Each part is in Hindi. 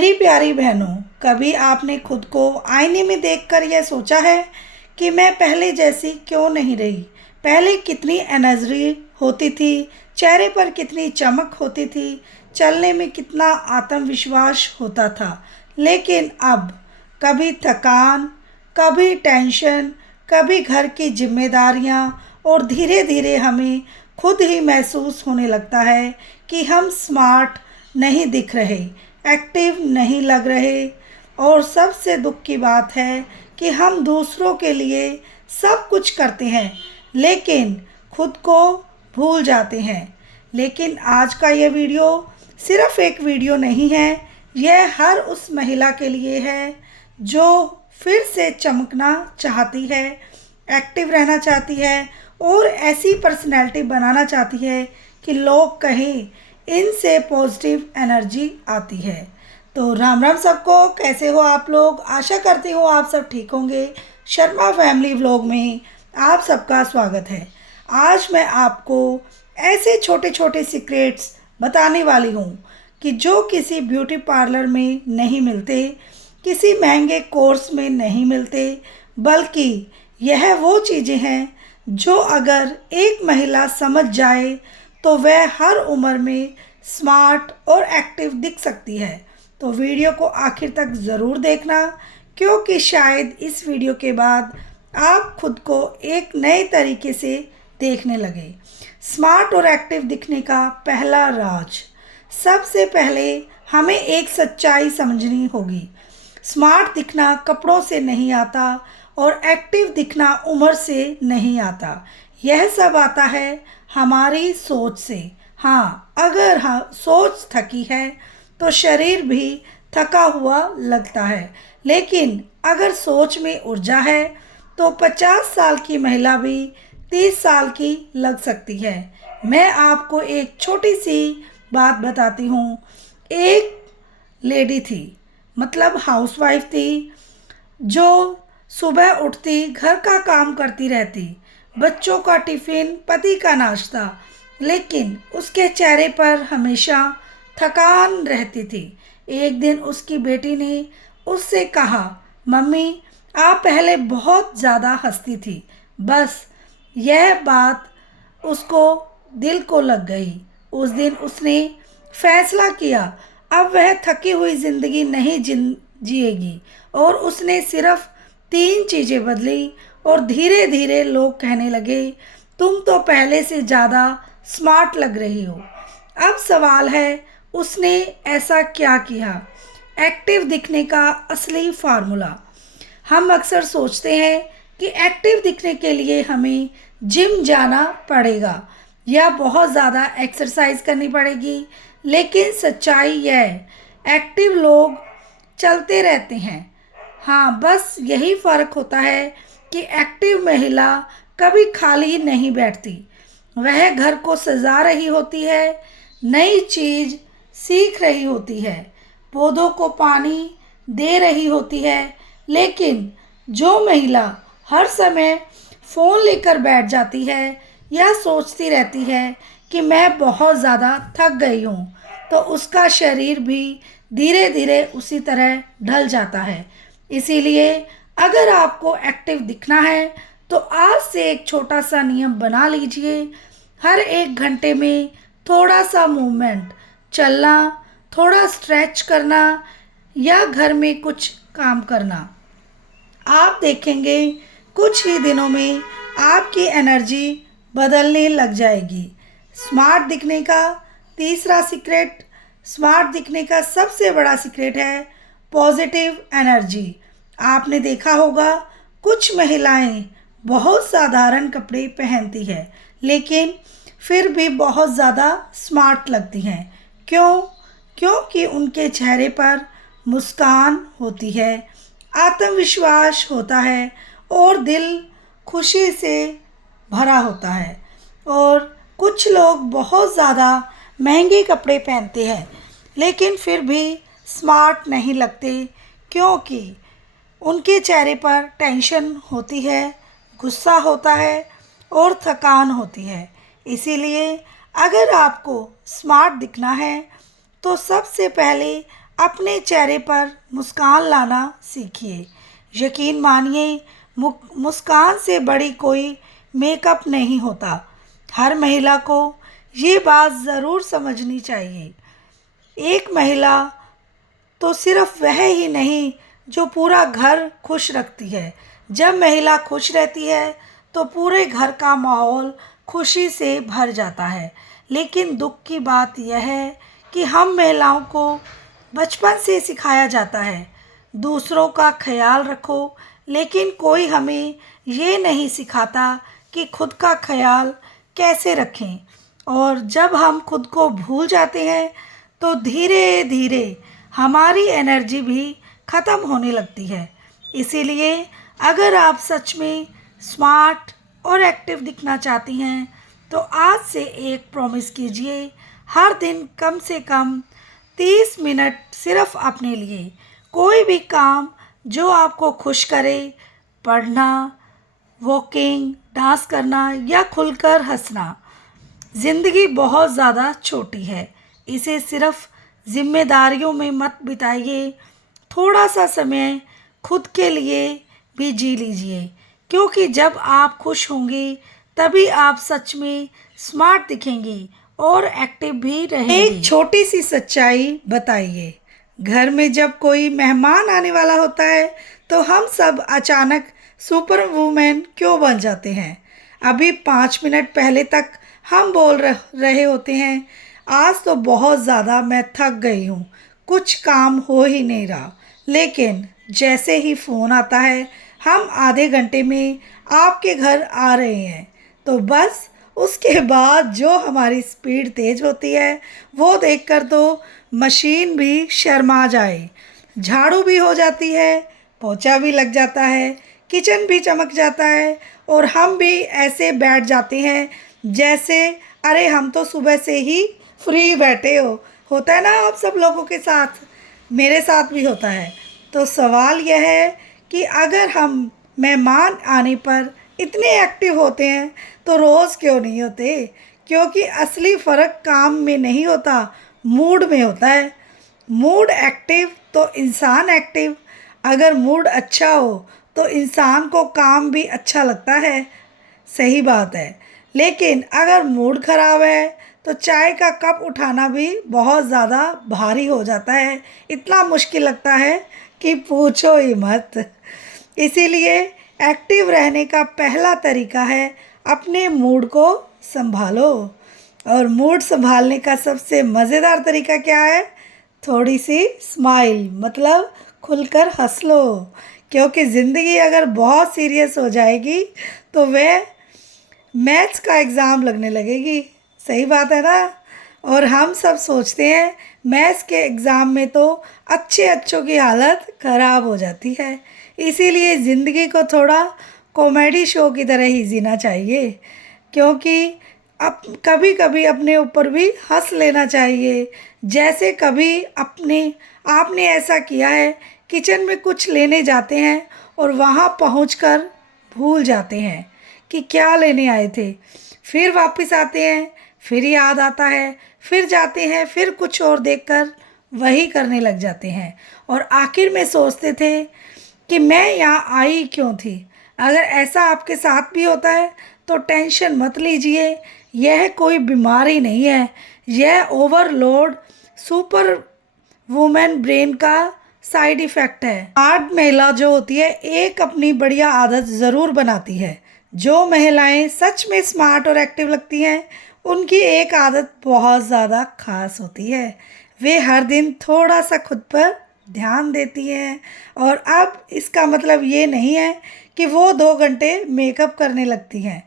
मेरी प्यारी बहनों, कभी आपने खुद को आईने में देखकर यह सोचा है कि मैं पहले जैसी क्यों नहीं रही? पहले कितनी एनर्जी होती थी, चेहरे पर कितनी चमक होती थी, चलने में कितना आत्मविश्वास होता था। लेकिन अब कभी थकान, कभी टेंशन, कभी घर की जिम्मेदारियां और धीरे धीरे हमें खुद ही महसूस होने लगता है कि हम स्मार्ट नहीं दिख रहे, एक्टिव नहीं लग रहे। और सबसे दुख की बात है कि हम दूसरों के लिए सब कुछ करते हैं लेकिन खुद को भूल जाते हैं। लेकिन आज का ये वीडियो सिर्फ एक वीडियो नहीं है, यह हर उस महिला के लिए है जो फिर से चमकना चाहती है, एक्टिव रहना चाहती है और ऐसी पर्सनैलिटी बनाना चाहती है कि लोग कहें इनसे पॉजिटिव एनर्जी आती है। तो राम राम सबको, कैसे हो आप लोग? आशा करती हूँ आप सब ठीक होंगे। शर्मा फैमिली व्लॉग में आप सबका स्वागत है। आज मैं आपको ऐसे छोटे छोटे सीक्रेट्स बताने वाली हूँ कि जो किसी ब्यूटी पार्लर में नहीं मिलते, किसी महंगे कोर्स में नहीं मिलते, बल्कि यह वो चीज़ें हैं जो अगर एक महिला समझ जाए तो वह हर उम्र में स्मार्ट और एक्टिव दिख सकती है। तो वीडियो को आखिर तक ज़रूर देखना, क्योंकि शायद इस वीडियो के बाद आप खुद को एक नए तरीके से देखने लगे। स्मार्ट और एक्टिव दिखने का पहला राज। सबसे पहले हमें एक सच्चाई समझनी होगी। स्मार्ट दिखना कपड़ों से नहीं आता और एक्टिव दिखना उम्र से नहीं आता। यह सब आता है हमारी सोच से। हाँ, अगर सोच थकी है तो शरीर भी थका हुआ लगता है, लेकिन अगर सोच में ऊर्जा है तो 50 साल की महिला भी 30 साल की लग सकती है। मैं आपको एक छोटी सी बात बताती हूँ। एक लेडी थी, मतलब हाउसवाइफ थी, जो सुबह उठती, घर का काम करती रहती, बच्चों का टिफ़िन, पति का नाश्ता, लेकिन उसके चेहरे पर हमेशा थकान रहती थी। एक दिन उसकी बेटी ने उससे कहा, मम्मी आप पहले बहुत ज़्यादा हंसती थी। बस यह बात उसको दिल को लग गई। उस दिन उसने फैसला किया अब वह थकी हुई ज़िंदगी नहीं जिएगी, और उसने सिर्फ 3 चीज़ें बदली और धीरे धीरे लोग कहने लगे, तुम तो पहले से ज़्यादा स्मार्ट लग रही हो। अब सवाल है, उसने ऐसा क्या किया? एक्टिव दिखने का असली फार्मूला। हम अक्सर सोचते हैं कि एक्टिव दिखने के लिए हमें जिम जाना पड़ेगा या बहुत ज़्यादा एक्सरसाइज करनी पड़ेगी, लेकिन सच्चाई यह है, एक्टिव लोग चलते रहते हैं। हाँ, बस यही फ़र्क होता है कि एक्टिव महिला कभी खाली नहीं बैठती। वह घर को सजा रही होती है, नई चीज़ सीख रही होती है, पौधों को पानी दे रही होती है। लेकिन जो महिला हर समय फ़ोन लेकर बैठ जाती है या सोचती रहती है कि मैं बहुत ज़्यादा थक गई हूँ, तो उसका शरीर भी धीरे धीरे उसी तरह ढल जाता है। इसीलिए अगर आपको एक्टिव दिखना है तो आज से एक छोटा सा नियम बना लीजिए। हर 1 घंटे में थोड़ा सा मूवमेंट, चलना, थोड़ा स्ट्रेच करना या घर में कुछ काम करना। आप देखेंगे कुछ ही दिनों में आपकी एनर्जी बदलने लग जाएगी। स्मार्ट दिखने का तीसरा सीक्रेट, स्मार्ट दिखने का सबसे बड़ा सीक्रेट है पॉजिटिव एनर्जी। आपने देखा होगा कुछ महिलाएं बहुत साधारण कपड़े पहनती है लेकिन फिर भी बहुत ज़्यादा स्मार्ट लगती हैं। क्यों? क्योंकि उनके चेहरे पर मुस्कान होती है, आत्मविश्वास होता है और दिल खुशी से भरा होता है। और कुछ लोग बहुत ज़्यादा महंगे कपड़े पहनते हैं लेकिन फिर भी स्मार्ट नहीं लगते, क्योंकि उनके चेहरे पर टेंशन होती है, गुस्सा होता है और थकान होती है। इसीलिए अगर आपको स्मार्ट दिखना है तो सबसे पहले अपने चेहरे पर मुस्कान लाना सीखिए। यकीन मानिए, मुस्कान से बड़ी कोई मेकअप नहीं होता। हर महिला को ये बात ज़रूर समझनी चाहिए। एक महिला तो सिर्फ वह ही नहीं जो पूरा घर खुश रखती है। जब महिला खुश रहती है तो पूरे घर का माहौल खुशी से भर जाता है। लेकिन दुख की बात यह है कि हम महिलाओं को बचपन से सिखाया जाता है दूसरों का ख्याल रखो, लेकिन कोई हमें ये नहीं सिखाता कि खुद का ख्याल कैसे रखें। और जब हम खुद को भूल जाते हैं तो धीरे धीरे हमारी एनर्जी भी ख़त्म होने लगती है। इसीलिए अगर आप सच में स्मार्ट और एक्टिव दिखना चाहती हैं तो आज से एक प्रॉमिस कीजिए, हर दिन कम से कम 30 मिनट सिर्फ अपने लिए। कोई भी काम जो आपको खुश करे, पढ़ना, वॉकिंग, डांस करना या खुलकर हंसना। ज़िंदगी बहुत ज़्यादा छोटी है, इसे सिर्फ जिम्मेदारियों में मत बिताइए। थोड़ा सा समय खुद के लिए भी जी लीजिए, क्योंकि जब आप खुश होंगी तभी आप सच में स्मार्ट दिखेंगी और एक्टिव भी रहेंगी। एक छोटी सी सच्चाई बताइए, घर में जब कोई मेहमान आने वाला होता है तो हम सब अचानक सुपर वुमेन क्यों बन जाते हैं? अभी 5 मिनट पहले तक हम बोल रहे होते हैं, आज तो बहुत ज़्यादा मैं थक गई हूँ, कुछ काम हो ही नहीं रहा। लेकिन जैसे ही फ़ोन आता है, हम आधे घंटे में आपके घर आ रहे हैं, तो बस उसके बाद जो हमारी स्पीड तेज़ होती है वो देखकर तो मशीन भी शर्मा जाए। झाड़ू भी हो जाती है, पोछा भी लग जाता है, किचन भी चमक जाता है और हम भी ऐसे बैठ जाते हैं जैसे अरे हम तो सुबह से ही फ्री बैठे होता है ना आप सब लोगों के साथ, मेरे साथ भी होता है। तो सवाल यह है कि अगर हम मेहमान आने पर इतने एक्टिव होते हैं तो रोज़ क्यों नहीं होते? क्योंकि असली फ़र्क काम में नहीं होता, मूड में होता है। मूड एक्टिव तो इंसान एक्टिव। अगर मूड अच्छा हो तो इंसान को काम भी अच्छा लगता है, सही बात है। लेकिन अगर मूड ख़राब है तो चाय का कप उठाना भी बहुत ज़्यादा भारी हो जाता है, इतना मुश्किल लगता है कि पूछो ही मत। इसीलिए एक्टिव रहने का पहला तरीका है अपने मूड को संभालो। और मूड संभालने का सबसे मज़ेदार तरीका क्या है? थोड़ी सी स्माइल, मतलब खुलकर हंस लो। क्योंकि ज़िंदगी अगर बहुत सीरियस हो जाएगी तो वह मैथ्स का एग्ज़ाम लगने लगेगी, सही बात है ना? और हम सब सोचते हैं मैथ्स के एग्ज़ाम में तो अच्छों की हालत ख़राब हो जाती है। इसीलिए ज़िंदगी को थोड़ा कॉमेडी शो की तरह ही जीना चाहिए, क्योंकि अब कभी कभी अपने ऊपर भी हंस लेना चाहिए। जैसे कभी आपने ऐसा किया है, किचन में कुछ लेने जाते हैं और वहाँ पहुंचकर भूल जाते हैं कि क्या लेने आए थे, फिर वापस आते हैं, फिर याद आता है, फिर जाते हैं, फिर कुछ और देखकर वही करने लग जाते हैं और आखिर में सोचते थे कि मैं यहाँ आई क्यों थी। अगर ऐसा आपके साथ भी होता है तो टेंशन मत लीजिए, यह कोई बीमारी नहीं है, यह ओवरलोड सुपर वुमेन ब्रेन का साइड इफ़ेक्ट है। स्मार्ट महिला जो होती है एक अपनी बढ़िया आदत ज़रूर बनाती है। जो महिलाएं सच में स्मार्ट और एक्टिव लगती हैं उनकी एक आदत बहुत ज़्यादा खास होती है, वे हर दिन थोड़ा सा खुद पर ध्यान देती हैं। और अब इसका मतलब ये नहीं है कि वो 2 घंटे मेकअप करने लगती हैं,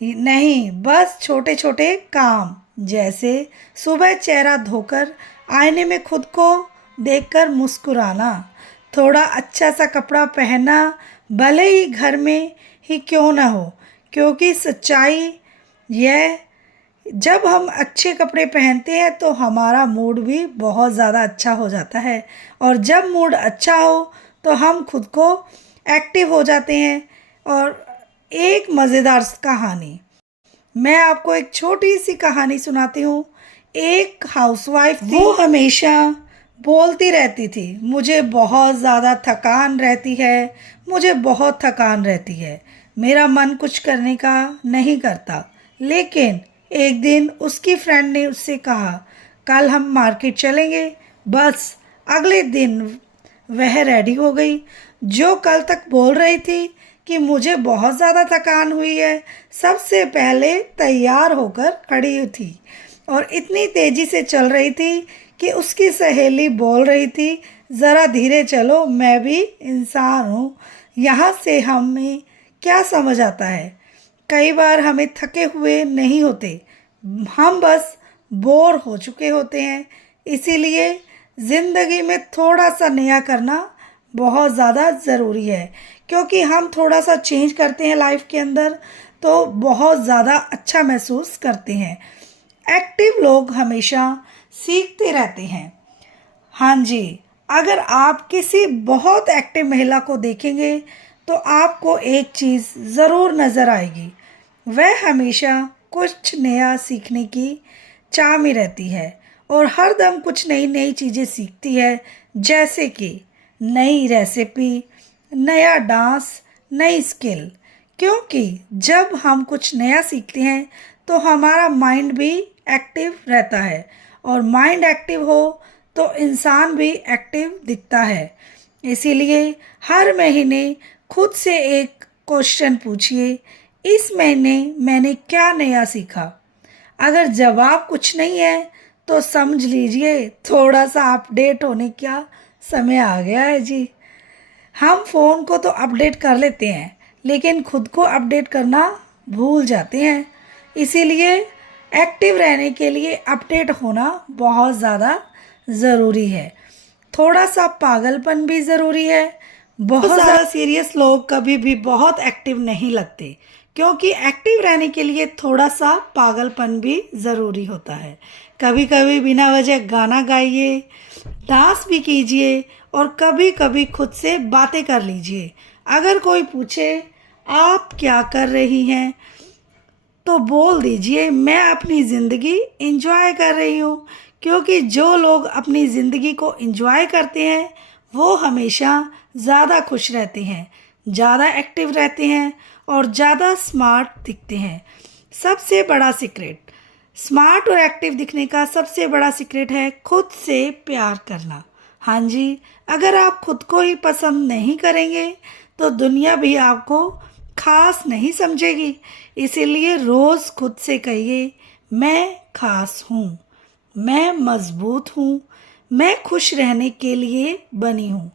नहीं, बस छोटे छोटे काम जैसे सुबह चेहरा धोकर आईने में खुद को देखकर मुस्कुराना, थोड़ा अच्छा सा कपड़ा पहनना, भले ही घर में ही क्यों ना हो। क्योंकि सच्चाई यह, जब हम अच्छे कपड़े पहनते हैं तो हमारा मूड भी बहुत ज़्यादा अच्छा हो जाता है और जब मूड अच्छा हो तो हम खुद को एक्टिव हो जाते हैं। और एक मज़ेदार कहानी, मैं आपको एक छोटी सी कहानी सुनाती हूँ। एक हाउसवाइफ थी, वो हमेशा बोलती रहती थी, मुझे बहुत ज़्यादा थकान रहती है, मुझे बहुत थकान रहती है, मेरा मन कुछ करने का नहीं करता। लेकिन एक दिन उसकी फ्रेंड ने उससे कहा, कल हम मार्केट चलेंगे। बस अगले दिन वह रेडी हो गई। जो कल तक बोल रही थी कि मुझे बहुत ज़्यादा थकान हुई है, सबसे पहले तैयार होकर खड़ी थी और इतनी तेज़ी से चल रही थी कि उसकी सहेली बोल रही थी, ज़रा धीरे चलो, मैं भी इंसान हूँ। यहाँ से हमें क्या समझ आता है? कई बार हमें थके हुए नहीं होते, हम बस बोर हो चुके होते हैं। इसीलिए ज़िंदगी में थोड़ा सा नया करना बहुत ज़्यादा ज़रूरी है, क्योंकि हम थोड़ा सा चेंज करते हैं लाइफ के अंदर तो बहुत ज़्यादा अच्छा महसूस करते हैं। एक्टिव लोग हमेशा सीखते रहते हैं। हाँ जी, अगर आप किसी बहुत एक्टिव महिला को देखेंगे तो आपको एक चीज़ ज़रूर नज़र आएगी, वह हमेशा कुछ नया सीखने की चाह में रहती है और हर दम कुछ नई नई चीज़ें सीखती है, जैसे कि नई रेसिपी, नया डांस, नई स्किल। क्योंकि जब हम कुछ नया सीखते हैं तो हमारा माइंड भी एक्टिव रहता है और माइंड एक्टिव हो तो इंसान भी एक्टिव दिखता है। इसीलिए हर महीने खुद से एक क्वेश्चन पूछिए, इस महीने मैंने क्या नया सीखा? अगर जवाब कुछ नहीं है तो समझ लीजिए थोड़ा सा अपडेट होने का समय आ गया है जी। हम फ़ोन को तो अपडेट कर लेते हैं, लेकिन खुद को अपडेट करना भूल जाते हैं। इसीलिए एक्टिव रहने के लिए अपडेट होना बहुत ज़्यादा ज़रूरी है। थोड़ा सा पागलपन भी ज़रूरी है। बहुत ज़्यादा सीरियस लोग कभी भी बहुत एक्टिव नहीं लगते, क्योंकि एक्टिव रहने के लिए थोड़ा सा पागलपन भी ज़रूरी होता है। कभी कभी बिना वजह गाना गाइए, डांस भी कीजिए और कभी कभी खुद से बातें कर लीजिए। अगर कोई पूछे आप क्या कर रही हैं तो बोल दीजिए मैं अपनी ज़िंदगी एंजॉय कर रही हूँ, क्योंकि जो लोग अपनी ज़िंदगी को एंजॉय करते हैं वो हमेशा ज़्यादा खुश रहते हैं, ज़्यादा एक्टिव रहते हैं और ज़्यादा स्मार्ट दिखते हैं। सबसे बड़ा सीक्रेट, स्मार्ट और एक्टिव दिखने का सबसे बड़ा सीक्रेट है खुद से प्यार करना। हाँ जी, अगर आप खुद को ही पसंद नहीं करेंगे तो दुनिया भी आपको खास नहीं समझेगी। इसीलिए रोज़ खुद से कहिए, मैं खास हूँ, मैं मज़बूत हूँ, मैं खुश रहने के लिए बनी हूँ।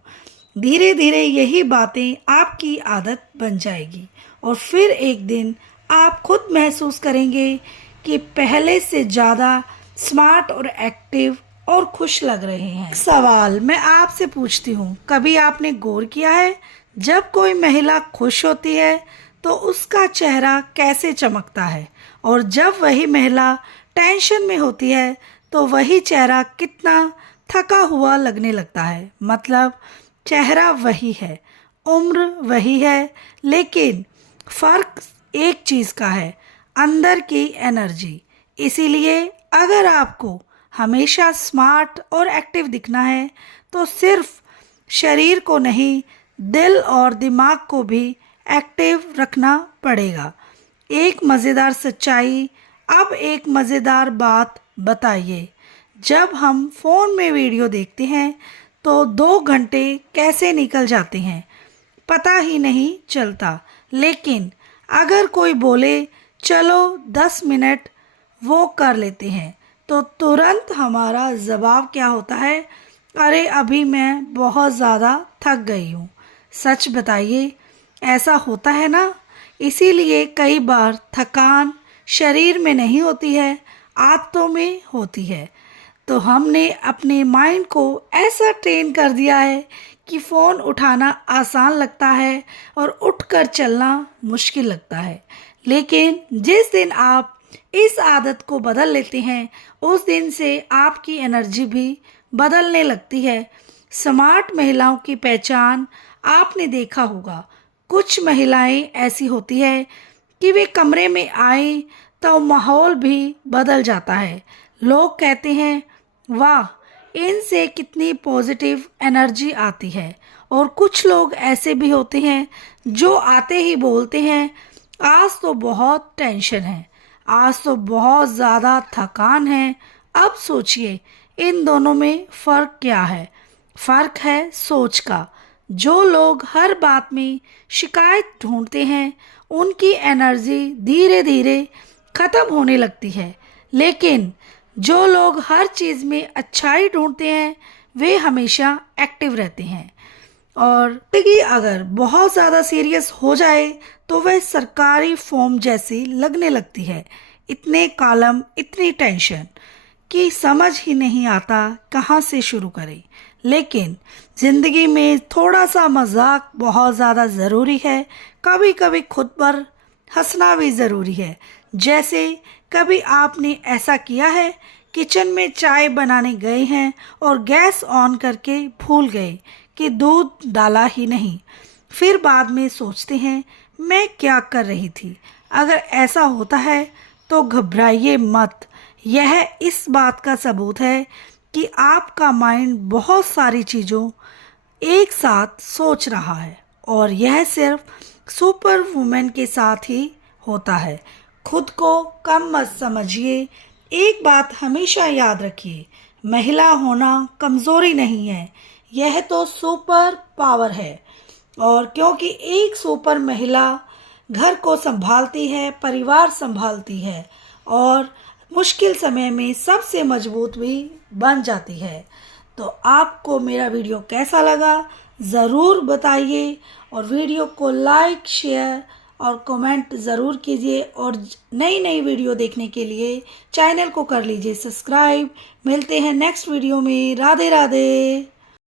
धीरे धीरे यही बातें आपकी आदत बन जाएगी और फिर एक दिन आप खुद महसूस करेंगे कि पहले से ज़्यादा स्मार्ट और एक्टिव और खुश लग रहे हैं। सवाल मैं आपसे पूछती हूँ, कभी आपने गौर किया है जब कोई महिला खुश होती है तो उसका चेहरा कैसे चमकता है, और जब वही महिला टेंशन में होती है तो वही चेहरा कितना थका हुआ लगने लगता है। मतलब चेहरा वही है, उम्र वही है, लेकिन फ़र्क एक चीज़ का है, अंदर की एनर्जी। इसीलिए अगर आपको हमेशा स्मार्ट और एक्टिव दिखना है तो सिर्फ शरीर को नहीं, दिल और दिमाग को भी एक्टिव रखना पड़ेगा। एक मज़ेदार सच्चाई, अब एक मज़ेदार बात बताइए, जब हम फ़ोन में वीडियो देखते हैं तो 2 घंटे कैसे निकल जाते हैं पता ही नहीं चलता। लेकिन अगर कोई बोले चलो 10 मिनट वो कर लेते हैं तो तुरंत हमारा जवाब क्या होता है, अरे अभी मैं बहुत ज़्यादा थक गई हूँ। सच बताइए, ऐसा होता है ना? इसीलिए कई बार थकान शरीर में नहीं होती है, आदतों में होती है। तो हमने अपने माइंड को ऐसा ट्रेन कर दिया है कि फ़ोन उठाना आसान लगता है और उठकर चलना मुश्किल लगता है। लेकिन जिस दिन आप इस आदत को बदल लेते हैं उस दिन से आपकी एनर्जी भी बदलने लगती है। स्मार्ट महिलाओं की पहचान आपने देखा होगा, कुछ महिलाएं ऐसी होती है कि वे कमरे में आए तो माहौल भी बदल जाता है। लोग कहते हैं वाह, इनसे कितनी पॉजिटिव एनर्जी आती है। और कुछ लोग ऐसे भी होते हैं जो आते ही बोलते हैं आज तो बहुत टेंशन है, आज तो बहुत ज़्यादा थकान है। अब सोचिए इन दोनों में फ़र्क क्या है? फ़र्क है सोच का। जो लोग हर बात में शिकायत ढूंढते हैं उनकी एनर्जी धीरे धीरे ख़त्म होने लगती है, लेकिन जो लोग हर चीज़ में अच्छाई ढूंढते हैं वे हमेशा एक्टिव रहते हैं। और जिंदगी अगर बहुत ज़्यादा सीरियस हो जाए तो वह सरकारी फॉर्म जैसी लगने लगती है। इतने कॉलम, इतनी टेंशन कि समझ ही नहीं आता कहाँ से शुरू करें। लेकिन ज़िंदगी में थोड़ा सा मजाक बहुत ज़्यादा ज़रूरी है। कभी कभी खुद पर हंसना भी ज़रूरी है। जैसे कभी आपने ऐसा किया है, किचन में चाय बनाने गए हैं और गैस ऑन करके भूल गए कि दूध डाला ही नहीं, फिर बाद में सोचते हैं मैं क्या कर रही थी। अगर ऐसा होता है तो घबराइए मत। यह इस बात का सबूत है कि आपका माइंड बहुत सारी चीज़ों एक साथ सोच रहा है और यह सिर्फ सुपर वुमेन के साथ ही होता है। खुद को कम मत समझिए। एक बात हमेशा याद रखिए, महिला होना कमज़ोरी नहीं है, यह तो सुपर पावर है। और क्योंकि एक सुपर महिला घर को संभालती है, परिवार संभालती है और मुश्किल समय में सबसे मजबूत भी बन जाती है। तो आपको मेरा वीडियो कैसा लगा ज़रूर बताइए और वीडियो को लाइक, शेयर और कमेंट ज़रूर कीजिए। और नई नई वीडियो देखने के लिए चैनल को कर लीजिए सब्सक्राइब। मिलते हैं नेक्स्ट वीडियो में। राधे राधे।